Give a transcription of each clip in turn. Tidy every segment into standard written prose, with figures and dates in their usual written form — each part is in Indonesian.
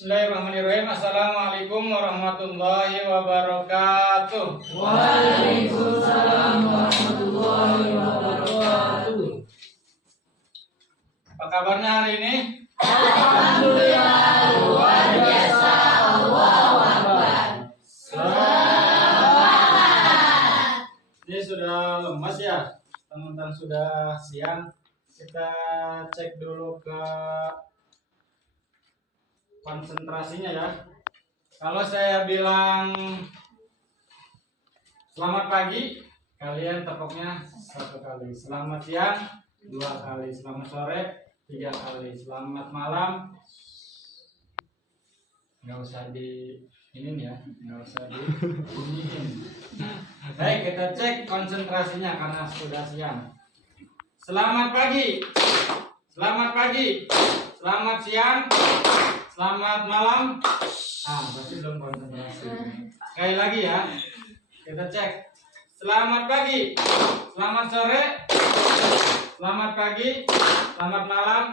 Bismillahirrahmanirrahim. Assalamualaikum warahmatullahi wabarakatuh. Waalaikumsalam warahmatullahi wabarakatuh. Apa kabarnya hari ini? Alhamdulillah, luar biasa. Allahu Akbar. Ini sudah lemas ya, teman-teman, sudah siang. Kita cek dulu ke konsentrasinya ya. Kalau saya bilang selamat pagi, kalian tepuknya 1 kali. Selamat siang 2 kali. Selamat sore 3 kali. Selamat malam nggak usah di ini ya, nggak usah di bunyiin. Baik, kita cek konsentrasinya karena sudah siang. Selamat pagi, selamat pagi, selamat siang, selamat malam. Pasti belum konsentrasi. Sekali lagi ya, kita cek. Selamat pagi, selamat sore, selamat pagi, selamat malam.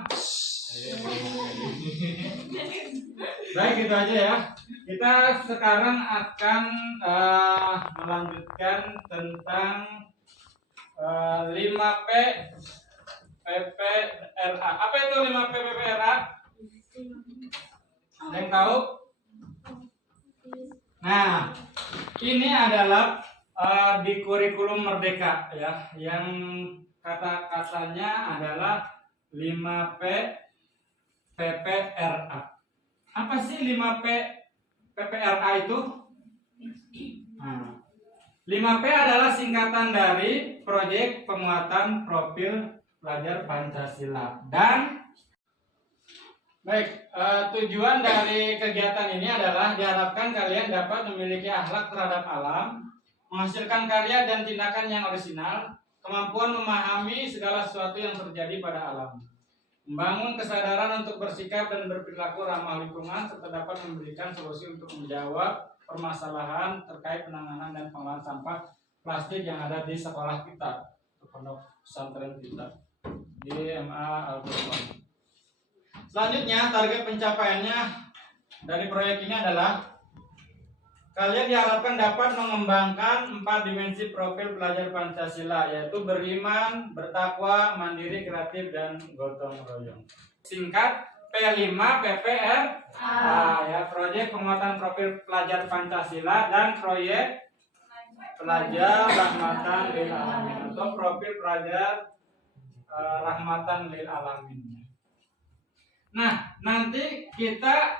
Baik, gitu aja ya. Kita sekarang akan melanjutkan tentang 5P PPRA. Apa itu 5P PPRA? Ada yang tahu? Nah, ini adalah di kurikulum Merdeka ya, yang kata-katanya adalah 5P PPRA. Apa sih 5P PPRA itu? Nah, 5P adalah singkatan dari Proyek Penguatan Profil Pelajar Pancasila. Dan baik, tujuan dari kegiatan ini adalah diharapkan kalian dapat memiliki akhlak terhadap alam, menghasilkan karya dan tindakan yang orisinal, kemampuan memahami segala sesuatu yang terjadi pada alam, membangun kesadaran untuk bersikap dan berperilaku ramah lingkungan, serta dapat memberikan solusi untuk menjawab permasalahan terkait penanganan dan pengolahan sampah plastik yang ada di sekolah kita, pondok pesantren kita di MA Al-Qur'an. Selanjutnya, target pencapaiannya dari proyek ini adalah kalian diharapkan dapat mengembangkan 4 dimensi profil pelajar Pancasila, yaitu beriman, bertakwa, mandiri, kreatif, dan gotong royong. Singkat P5 PPRA ya, Proyek Penguatan Profil Pelajar Pancasila dan Proyek Pelajar Rahmatan Lil Alamin atau Profil Pelajar Rahmatan Lil Alamin. Nah, nanti kita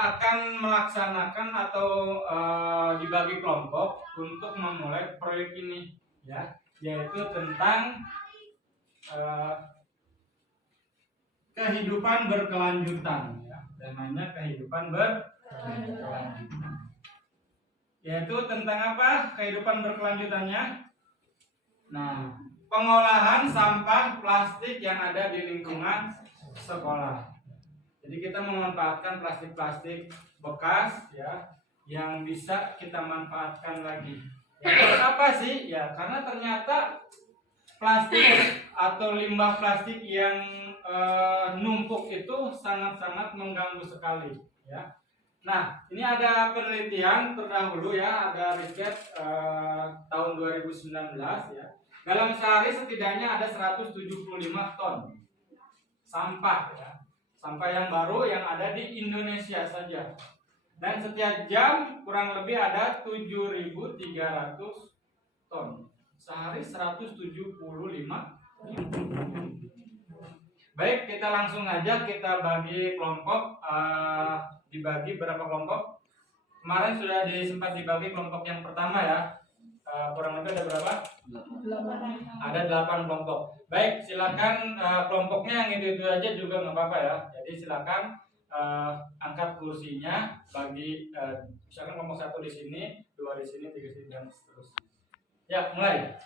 akan melaksanakan atau dibagi kelompok untuk memulai proyek ini ya, yaitu tentang kehidupan berkelanjutan ya. Temanya kehidupan berkelanjutan. Yaitu tentang apa kehidupan berkelanjutannya? Nah, pengolahan sampah plastik yang ada di lingkungan sekolah. Jadi kita memanfaatkan plastik-plastik bekas ya, yang bisa kita manfaatkan lagi. Ya, apa sih? Ya, karena ternyata plastik atau limbah plastik yang numpuk itu sangat-sangat mengganggu sekali ya. Nah, ini ada penelitian terdahulu ya, ada riset tahun 2019 ya. Dalam sehari setidaknya ada 175 ton sampah ya. Sampah yang baru yang ada di Indonesia saja. Dan setiap jam kurang lebih ada 7.300 ton. Sehari 175. Baik, kita langsung aja kita bagi kelompok. Dibagi berapa kelompok? Kemarin sudah sempat dibagi kelompok yang pertama ya. Kurang lebih ada berapa? 8. Ada 8 kelompok. Baik, silakan kelompoknya yang itu aja juga nggak apa-apa ya. Jadi silakan angkat kursinya, bagi misalkan kelompok 1 di sini, 2 di sini, 3 di sini, dan seterusnya. Ya, mulai.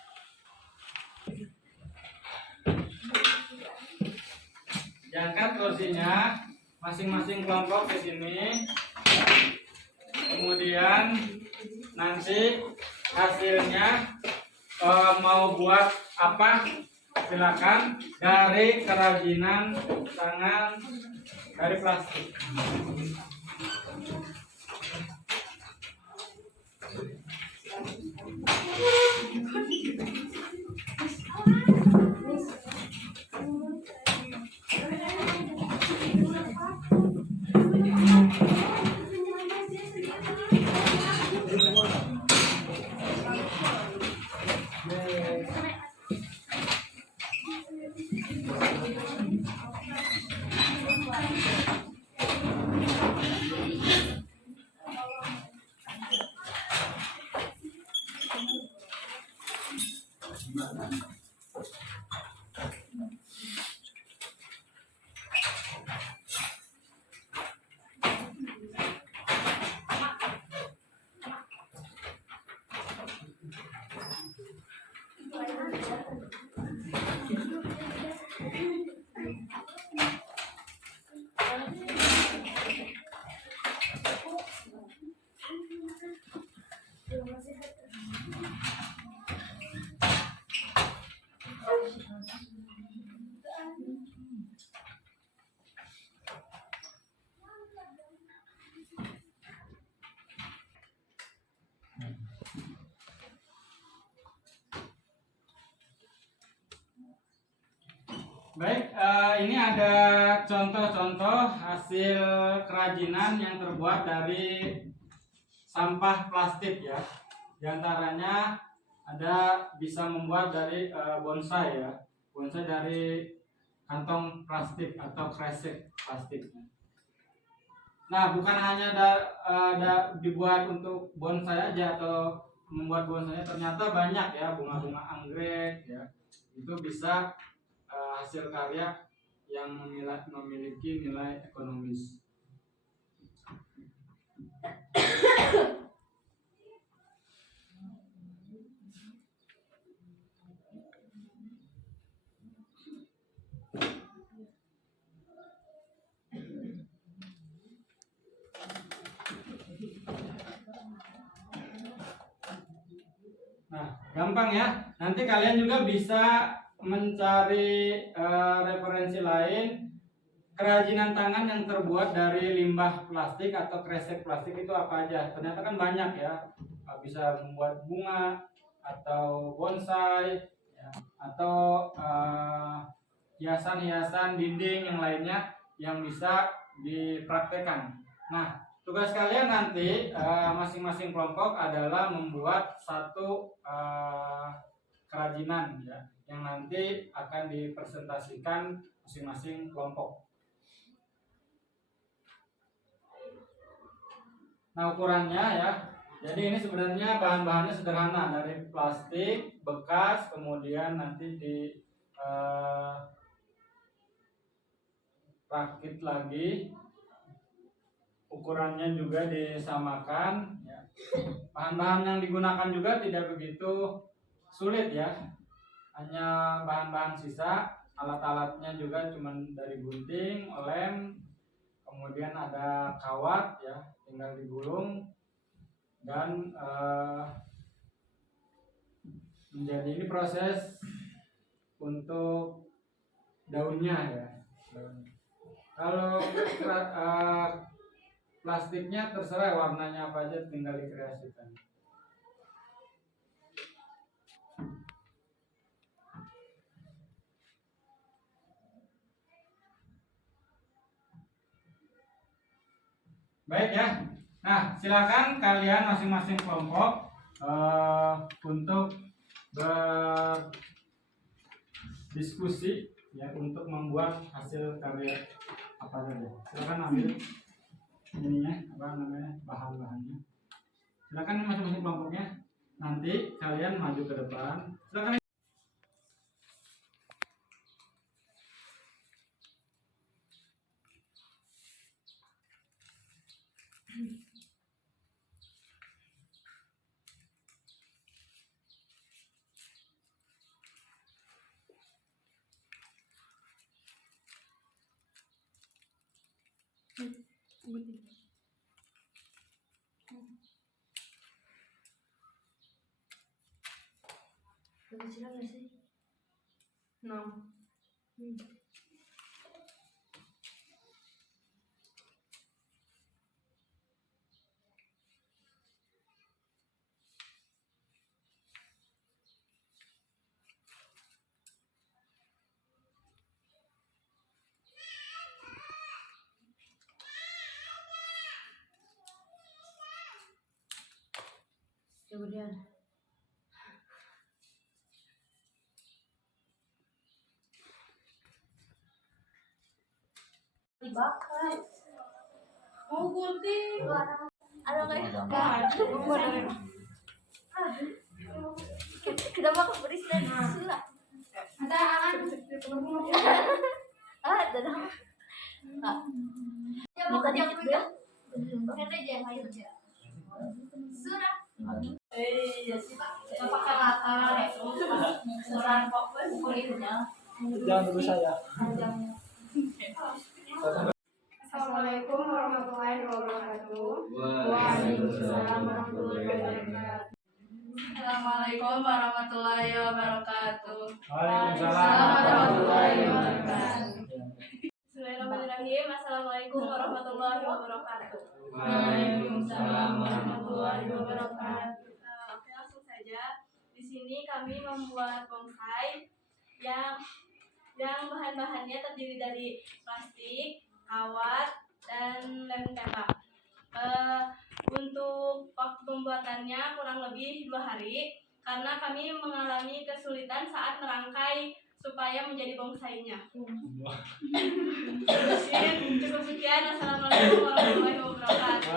Diangkat kursinya, masing-masing kelompok di sini. Kemudian nanti hasilnya mau buat apa? Silakan, dari kerajinan tangan dari plastik. Baik, ini ada contoh-contoh hasil kerajinan yang terbuat dari sampah plastik ya. Di antaranya ada bisa membuat dari bonsai ya. Bonsai dari kantong plastik atau kresek plastik. Nah, bukan hanya dibuat untuk bonsai aja atau membuat bonsainya, ternyata banyak ya bunga-bunga anggrek ya. Itu bisa hasil karya yang memiliki nilai ekonomis. Nah, gampang ya. Nanti kalian juga bisa mencari referensi lain, kerajinan tangan yang terbuat dari limbah plastik atau kresek plastik itu apa aja. Ternyata kan banyak ya. Bisa membuat bunga atau bonsai ya, atau hiasan-hiasan dinding yang lainnya yang bisa dipraktekkan. Nah, tugas kalian nanti masing-masing kelompok adalah membuat satu kerajinan ya, yang nanti akan dipresentasikan masing-masing kelompok. Nah, ukurannya ya. Jadi ini sebenarnya bahan-bahannya sederhana, dari plastik bekas, kemudian nanti di rakit lagi, ukurannya juga disamakan ya. Bahan-bahan yang digunakan juga tidak begitu sulit ya, hanya bahan-bahan sisa. Alat-alatnya juga cuma dari gunting, lem, kemudian ada kawat ya, tinggal digulung dan menjadi ini proses untuk daunnya ya. Kalau plastiknya terserah warnanya apa aja, tinggal dikreasikan. Baik ya. Nah, silakan kalian masing-masing kelompok untuk berdiskusi ya, untuk membuat hasil karya apa saja. Silakan ambil ininya, apa namanya, bahan-bahannya. Silakan masing-masing kelompoknya. Nanti kalian maju ke depan. Silakan. Kecil nggak sih? No. Kemudian dibakar. Mau gunting. Ada nggak ya? Nggak ada. Kenapa kau beris dan sila? Ada alat. Ada dong. Ya mau kerja juga. Kerja jangan ayo kerja. Sudah. Ya sih. Pakai latar. Surat fokus kulitnya. Jangan dulu saya. Assalamualaikum warahmatullahi wabarakatuh. Waalaikumsalam warahmatullahi wabarakatuh. Assalamualaikum warahmatullahi wabarakatuh. Waalaikumsalam warahmatullahi wabarakatuh. Bismillahirrahmanirrahim. Assalamualaikum warahmatullahi wabarakatuh. Waalaikumsalam warahmatullahi wabarakatuh. Oke, langsung saja. Di sini kami membuat bonsai yang bahan-bahannya terdiri dari plastik, kawat, dan lem tembak. Untuk waktu pembuatannya kurang lebih 2 hari karena kami mengalami kesulitan saat merangkai supaya menjadi bonsainya. Cukup sekian. Assalamualaikum warahmatullahi wabarakatuh.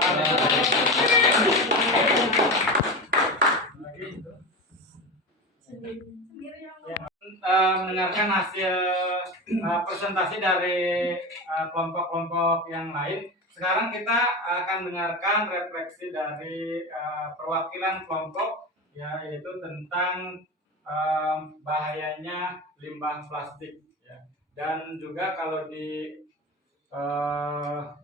Mendengarkan hasil presentasi dari kelompok-kelompok yang lain. Sekarang kita akan dengarkan refleksi dari perwakilan kelompok, yaitu tentang bahayanya limbah plastik. Ya. Dan juga kalau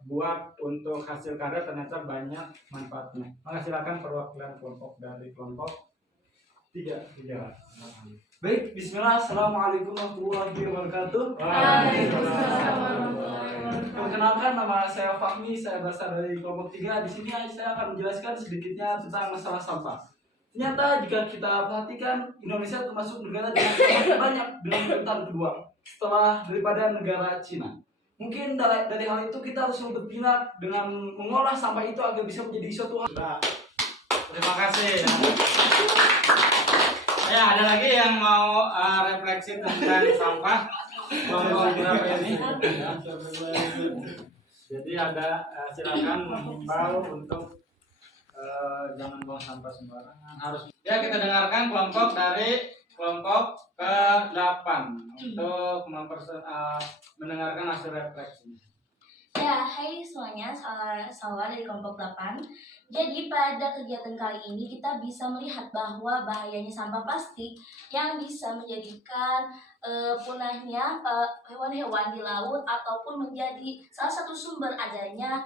buat untuk hasil karya ternyata banyak manfaatnya. Maka silakan perwakilan kelompok dari kelompok 3. Baik, bismillah. Assalamualaikum warahmatullahi wabarakatuh. Waalaikumsalam. Perkenalkan, nama saya Fahmi, saya berasal dari kelompok 3. Di sini saya akan menjelaskan sedikitnya tentang masalah sampah. Ternyata jika kita perhatikan, Indonesia termasuk negara dengan sampah terbanyak dengan urutan kedua setelah daripada negara Cina. Mungkin dari hal itu kita harus berpindah dengan mengolah sampah itu agar bisa menjadi suatu hal. Terima kasih. Ya, ada lagi yang mau refleksi tentang sampah kelompok berapa ini? Jadi ada silakan mengimbau untuk jangan buang sampah sembarangan. Harus. Ya, kita dengarkan kelompok dari kelompok ke-8 untuk mendengarkan hasil refleksi. Ya, hai semuanya, saya dari kelompok 8. Jadi pada kegiatan kali ini kita bisa melihat bahwa bahayanya sampah plastik yang bisa menjadikan punahnya hewan-hewan di laut ataupun menjadi salah satu sumber adanya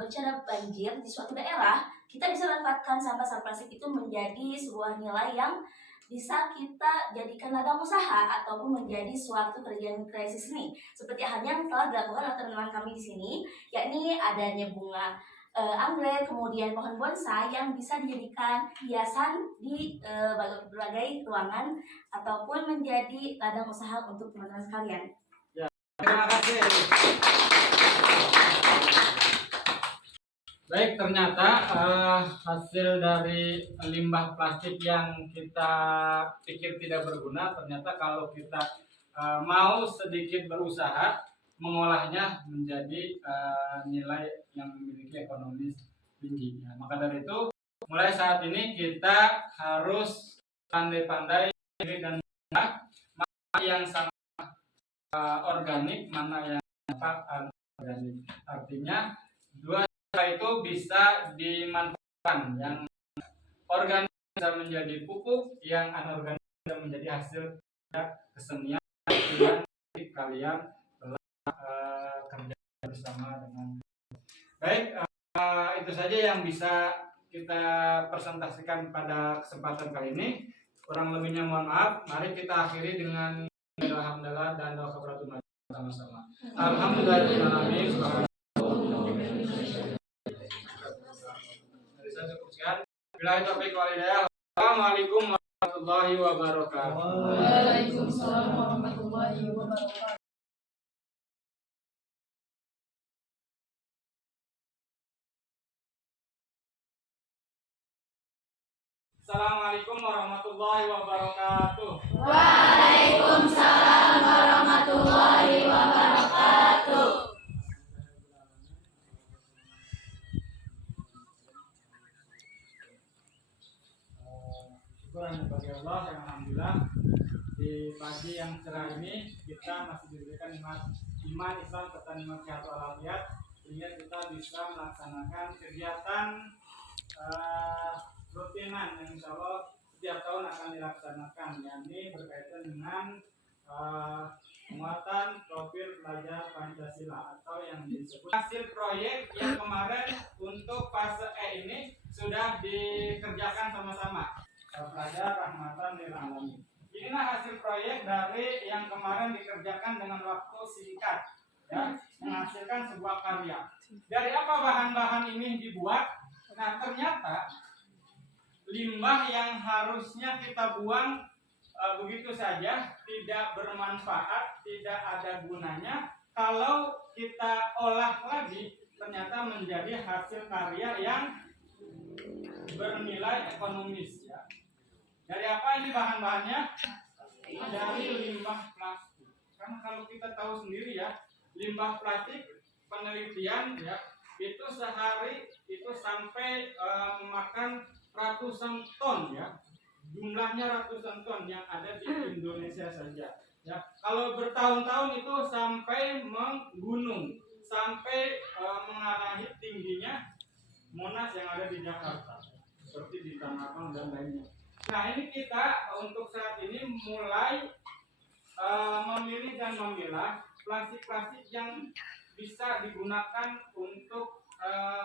bencana banjir di suatu daerah. Kita bisa manfaatkan sampah-sampah plastik itu menjadi sebuah nilai yang bisa kita jadikan ladang usaha ataupun menjadi suatu kerjaan kreasi seni. Seperti halnya yang telah dilakukan oleh teman-teman kami di sini, yakni adanya bunga anggrek, kemudian pohon bonsai yang bisa dijadikan hiasan di berbagai ruangan ataupun menjadi ladang usaha untuk teman-teman sekalian. Ya, terima kasih. Baik, ternyata hasil dari limbah plastik yang kita pikir tidak berguna, ternyata kalau kita mau sedikit berusaha mengolahnya menjadi nilai yang memiliki ekonomis tinggi. Ya, maka dari itu, mulai saat ini kita harus pandai-pandai dan mana yang sangat organik, mana yang organik. Artinya dua itu bisa dimanfaatkan. Yang organik bisa menjadi pupuk, yang anorganik bisa menjadi hasil kesenian yang kalian telah kerja bersama dengan. Baik, itu saja yang bisa kita presentasikan pada kesempatan kali ini. Kurang lebihnya mohon maaf. Mari kita akhiri dengan alhamdulillah dan doa kafaratul majlis sama-sama. Alhamdulillahirobbilalamin. Bila taufiq wal hidayah. Assalamualaikum warahmatullahi wabarakatuh. Waalaikumsalam warahmatullahi wabarakatuh. Assalamualaikum warahmatullahi wabarakatuh. Waalaikumsalam warahmatullahi wabarakatuh. Syukur hanya bagi Allah yang alhamdulillah di pagi yang cerah ini kita masih diberikan iman Islam serta nikmat sehat walafiat sehingga kita bisa melaksanakan kegiatan rutinan yang insya Allah setiap tahun akan dilaksanakan, yakni berkaitan dengan penguatan profil pelajar Pancasila atau yang disebut hasil proyek yang kemarin untuk fase E ini sudah dikerjakan sama-sama pelajar rahmatan lil alamin. Inilah hasil proyek dari yang kemarin dikerjakan dengan waktu singkat, ya, menghasilkan sebuah karya. Dari apa bahan-bahan ini dibuat? Nah, ternyata limbah yang harusnya kita buang begitu saja, tidak bermanfaat, tidak ada gunanya. Kalau kita olah lagi, ternyata menjadi hasil karya yang bernilai ekonomis. Ya. Dari apa ini bahan-bahannya? Dari limbah plastik. Karena kalau kita tahu sendiri ya, limbah plastik penelitian ya itu sehari itu sampai memakan ratusan ton ya. Jumlahnya ratusan ton yang ada di Indonesia saja. Ya, kalau bertahun-tahun itu sampai menggunung, sampai mengalami tingginya Monas yang ada di Jakarta, seperti di Tanah Abang dan lainnya. Nah, ini kita untuk saat ini mulai memilih dan memilah plastik-plastik yang bisa digunakan untuk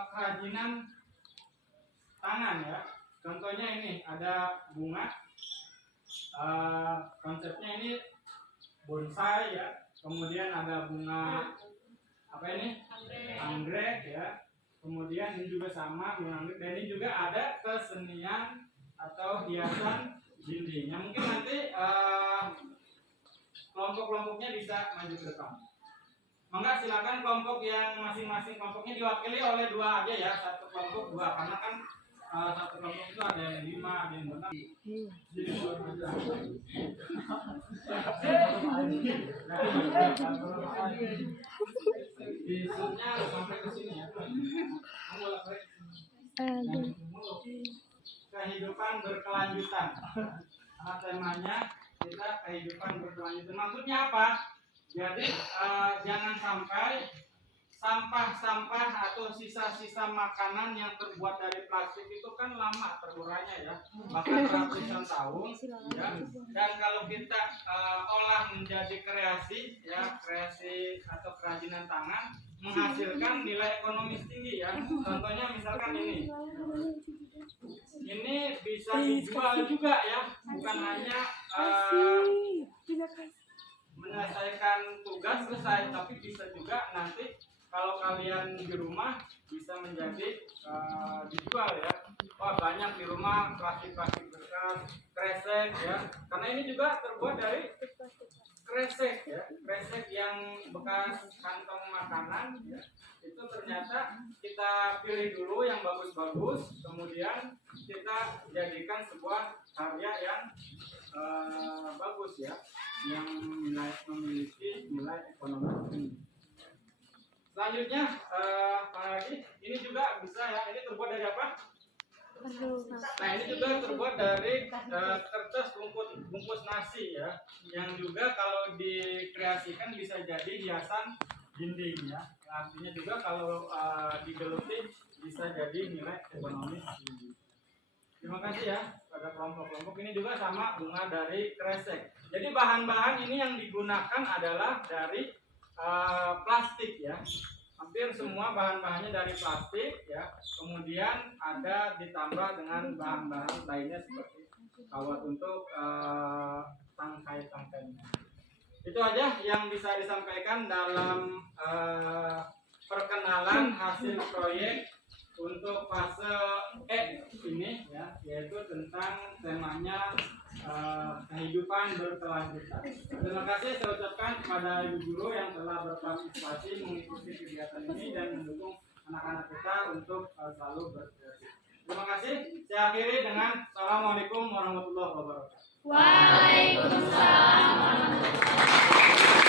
kerajinan tangan ya. Contohnya ini ada bunga, konsepnya ini bonsai ya. Kemudian ada bunga apa ini? Anggrek ya. Kemudian ini juga sama bunga anggrek. Dan ini juga ada kesenian atau hiasan dindingnya. Mungkin nanti kelompok-kelompoknya bisa maju ke depan. Maka silakan kelompok yang masing-masing kelompoknya diwakili oleh dua aja ya, satu kelompok dua, karena kan satu kelompok itu ada yang 5, ada yang 6. Jadi Bisnya sampai ke sini ya. Kehidupan berkelanjutan. Karena temanya kita kehidupan berkelanjutan. Maksudnya apa? Jadi jangan sampai sampah-sampah atau sisa-sisa makanan yang terbuat dari plastik itu kan lama terurainya ya, bahkan ratusan tahun ya. Dan kalau kita olah menjadi kreasi ya, kreasi atau kerajinan tangan menghasilkan nilai ekonomis tinggi ya. Contohnya misalkan ini bisa dijual juga ya, bukan hanya menyelesaikan tugas selesai, tapi bisa juga nanti kalau kalian di rumah bisa menjadi dijual ya. Wah, banyak di rumah plastik-plastik bekas, kresek ya. Karena ini juga terbuat dari kresek ya, kresek yang bekas kantong makanan ya. Itu ternyata kita pilih dulu yang bagus-bagus, kemudian kita jadikan sebuah karya yang bagus ya, yang memiliki nilai ekonomi tinggi. Selanjutnya, lagi ini juga bisa ya. Ini terbuat dari apa? Nah, ini juga terbuat dari kertas bungkus nasi ya, yang juga kalau dikreasikan bisa jadi hiasan dinding ya. Artinya juga kalau digeluti bisa jadi nilai ekonomis tinggi. Terima kasih ya pada kelompok-kelompok. Ini juga sama bunga dari kresek. Jadi bahan-bahan ini yang digunakan adalah dari plastik ya. Hampir semua bahan-bahannya dari plastik ya. Kemudian ada ditambah dengan bahan-bahan lainnya seperti kawat untuk tangkai-tangkainya. Itu aja yang bisa disampaikan dalam perkenalan hasil proyek untuk fase E ini ya, yaitu tentang temanya kehidupan berkelanjutan. Terima kasih saya ucapkan kepada ibu guru yang telah berpartisipasi mengikuti kegiatan ini dan mendukung anak-anak kita untuk selalu berkreasi. Terima kasih. Saya akhiri dengan Assalamualaikum warahmatullahi wabarakatuh. Waalaikumsalam warahmatullahi wabarakatuh.